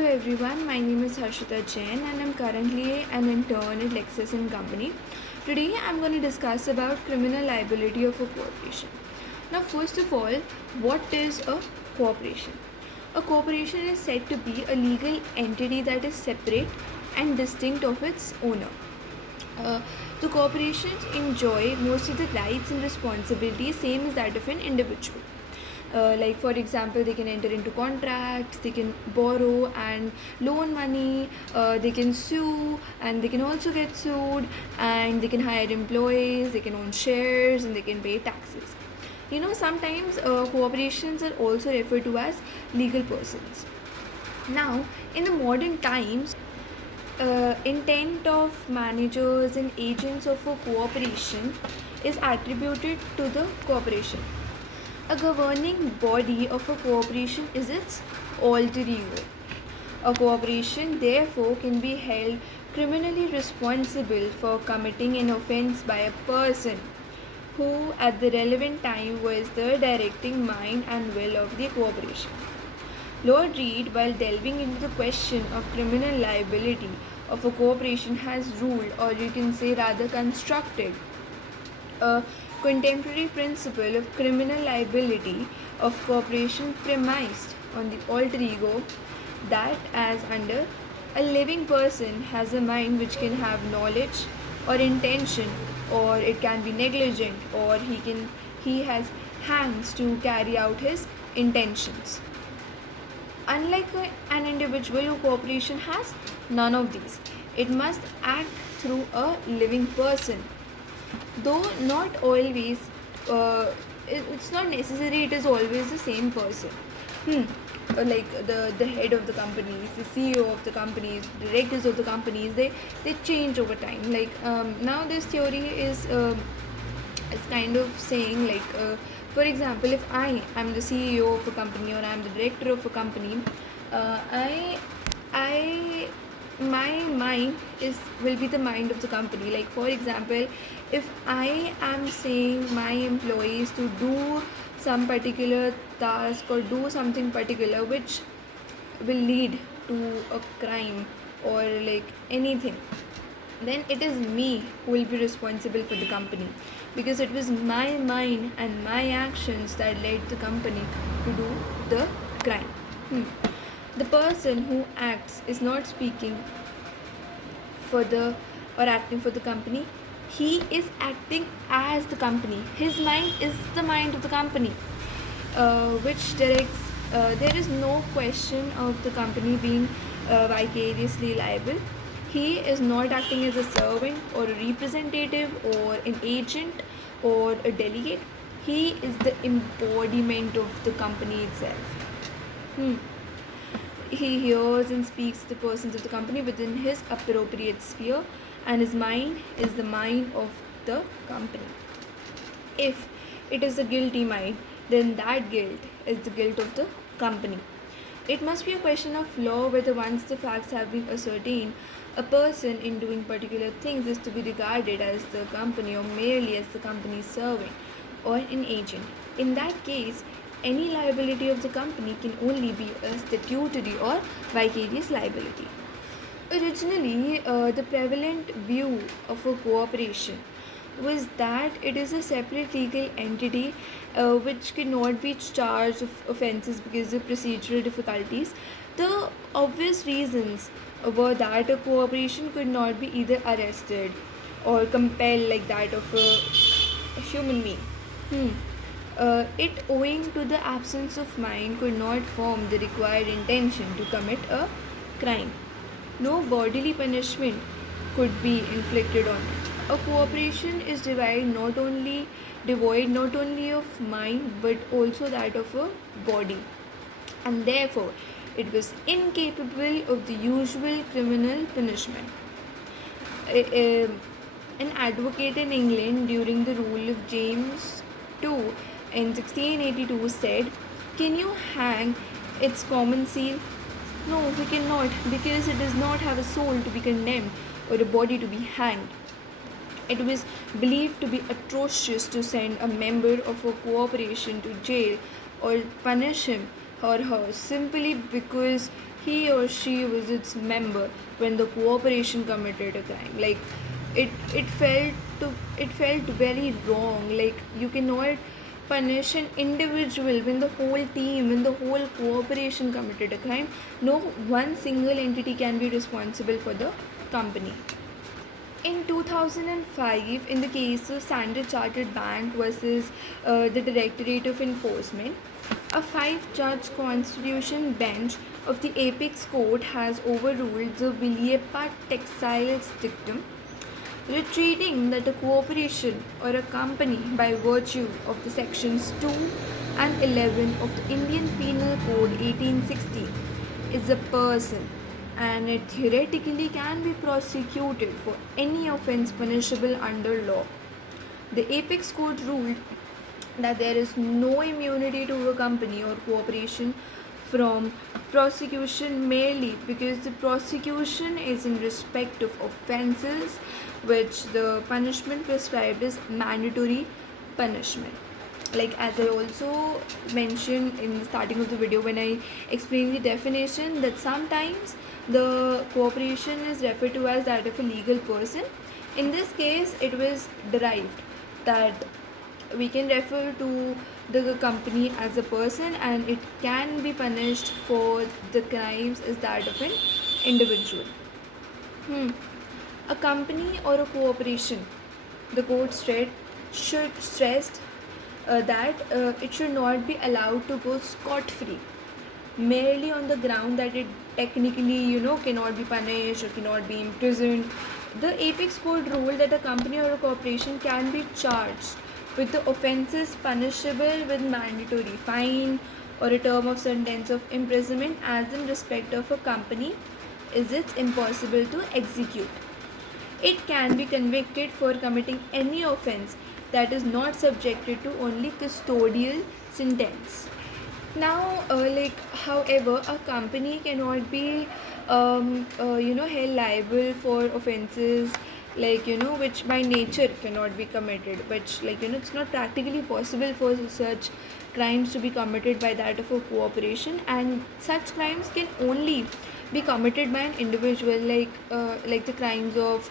Hello everyone, my name is Harshita Jain and I'm currently an intern at Lexus & Company. Today I'm going to discuss about criminal liability of a corporation. Now first of all, what is a corporation? A corporation is said to be a legal entity that is separate and distinct of its owner. Uh, the corporations enjoy most of the rights and responsibilities same as that of an individual. Like for example, they can enter into contracts, they can borrow and loan money, they can sue and they can also get sued, and they can hire employees, they can own shares, and they can pay taxes. Sometimes corporations are also referred to as legal persons. Now, in the modern times, intent of managers and agents of a corporation is attributed to the corporation. A governing body of a corporation is its alter ego. A corporation, therefore, can be held criminally responsible for committing an offense by a person who, at the relevant time, was the directing mind and will of the corporation. Lord Reed, while delving into the question of criminal liability of a corporation, has ruled, or you can say rather constructed, a contemporary principle of criminal liability of corporation premised on the alter ego, that as under a living person has a mind which can have knowledge or intention, or it can be negligent, or he has hands to carry out his intentions. Unlike an individual, a corporation has none of these. It must act through a living person, though not always. It's not necessary it is always the same person. Like the head of the companies, the CEO of the companies, directors of the companies, they change over time. Like now this theory is kind of saying, like for example, if I am the CEO of a company, or I am the director of a company, I my mind is will be the mind of the company. Like for example, if I am saying my employees to do some particular task or do something particular which will lead to a crime or like anything, then it is me who will be responsible for the company, because it was my mind and my actions that led the company to do the crime. The person who acts is not speaking for the or acting for the company. He is acting as the company. His mind is the mind of the company, which directs. There is no question of the company being vicariously liable. He is not acting as a servant or a representative or an agent or a delegate. He is the embodiment of the company itself. He hears and speaks to the persons of the company within his appropriate sphere, and his mind is the mind of the company. If it is a guilty mind, then that guilt is the guilt of the company. It must be a question of law whether, once the facts have been ascertained, a person in doing particular things is to be regarded as the company or merely as the company's servant or an agent. In that case, any liability of the company can only be a statutory or vicarious liability. Originally, the prevalent view of a corporation was that it is a separate legal entity which cannot be charged of offences because of procedural difficulties. The obvious reasons were that a corporation could not be either arrested or compelled like that of a human being. It, owing to the absence of mind, could not form the required intention to commit a crime. No bodily punishment could be inflicted on it. A corporation is devoid not only of mind but also that of a body, and therefore it was incapable of the usual criminal punishment. An advocate in England during the rule of James II in 1682 said, "Can you hang its common seal? No, we cannot, because it does not have a soul to be condemned or a body to be hanged." It was believed to be atrocious to send a member of a corporation to jail or punish him or her simply because he or she was its member when the corporation committed a crime. Like it felt it felt very wrong. Like you cannot punish an individual when the whole team, when the whole corporation committed a crime. No one single entity can be responsible for the company. In 2005, in the case of Standard Chartered Bank versus the Directorate of Enforcement, a five-judge constitution bench of the Apex Court has overruled the Villepart Textiles dictum, retreating that a corporation or a company by virtue of the sections 2 and 11 of the Indian Penal Code 1860 is a person, and it theoretically can be prosecuted for any offense punishable under law. The Apex Court ruled that there is no immunity to a company or corporation from prosecution merely because the prosecution is in respect of offenses which the punishment prescribed is mandatory punishment. Like as I also mentioned in the starting of the video when I explained the definition, that sometimes the corporation is referred to as that of a legal person. In this case it was derived that we can refer to the company as a person, and it can be punished for the crimes as that of an individual. A company or a corporation, the court should stressed that it should not be allowed to go scot-free merely on the ground that it technically cannot be punished or cannot be imprisoned. The Apex Court ruled that a company or a corporation can be charged with the offences punishable with mandatory fine or a term of sentence of imprisonment as in respect of a company is it's impossible to execute. It can be convicted for committing any offence that is not subjected to only custodial sentence. Now, however, a company cannot be, held liable for offences which by nature cannot be committed, which it's not practically possible for such crimes to be committed by that of a corporation, and such crimes can only be committed by an individual, like the crimes of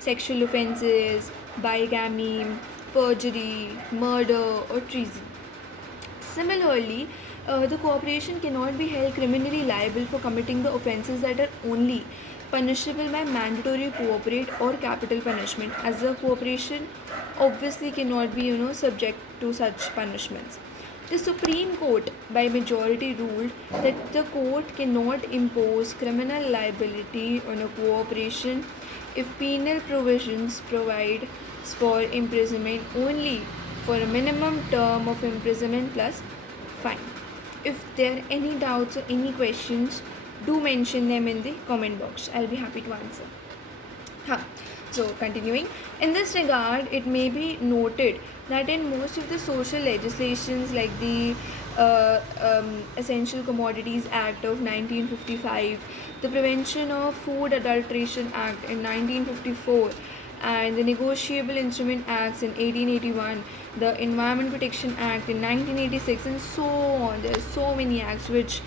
sexual offences, bigamy, perjury, murder, or treason. Similarly, the corporation cannot be held criminally liable for committing the offences that are only punishable by mandatory corporate or capital punishment, as the corporation obviously cannot be subject to such punishments. The Supreme Court by majority ruled that the court cannot impose criminal liability on a corporation if penal provisions provide for imprisonment only for a minimum term of imprisonment plus fine. If there are any doubts or any questions, do mention them in the comment box. I'll be happy to answer. So continuing, in this regard, it may be noted that in most of the social legislations like the Essential Commodities Act of 1955, the Prevention of Food Adulteration Act in 1954, and the Negotiable Instrument Acts in 1881, the Environment Protection Act in 1986, and so on. There are so many acts which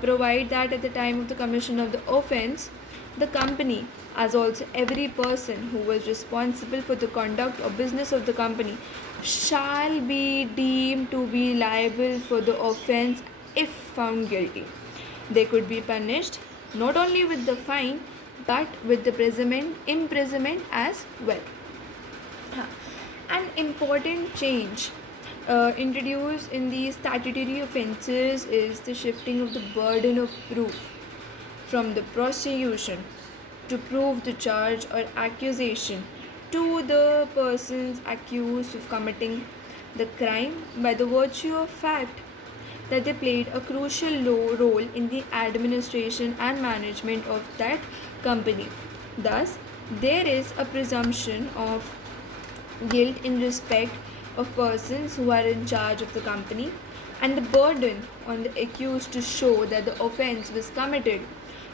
provide that at the time of the commission of the offence, the company, as also every person who was responsible for the conduct or business of the company, shall be deemed to be liable for the offence if found guilty. They could be punished not only with the fine but with the imprisonment as well. An important change introduced in the statutory offences is the shifting of the burden of proof from the prosecution to prove the charge or accusation to the persons accused of committing the crime by the virtue of fact that they played a crucial role in the administration and management of that company. Thus, there is a presumption of guilt in respect of persons who are in charge of the company, and the burden on the accused to show that the offence was committed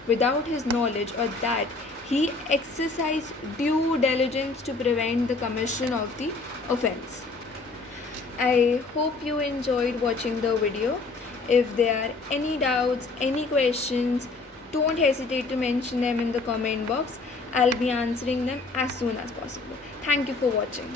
without his knowledge or that he exercised due diligence to prevent the commission of the offence. I hope you enjoyed watching the video. If there are any doubts, any questions, don't hesitate to mention them in the comment box. I'll be answering them as soon as possible. Thank you for watching.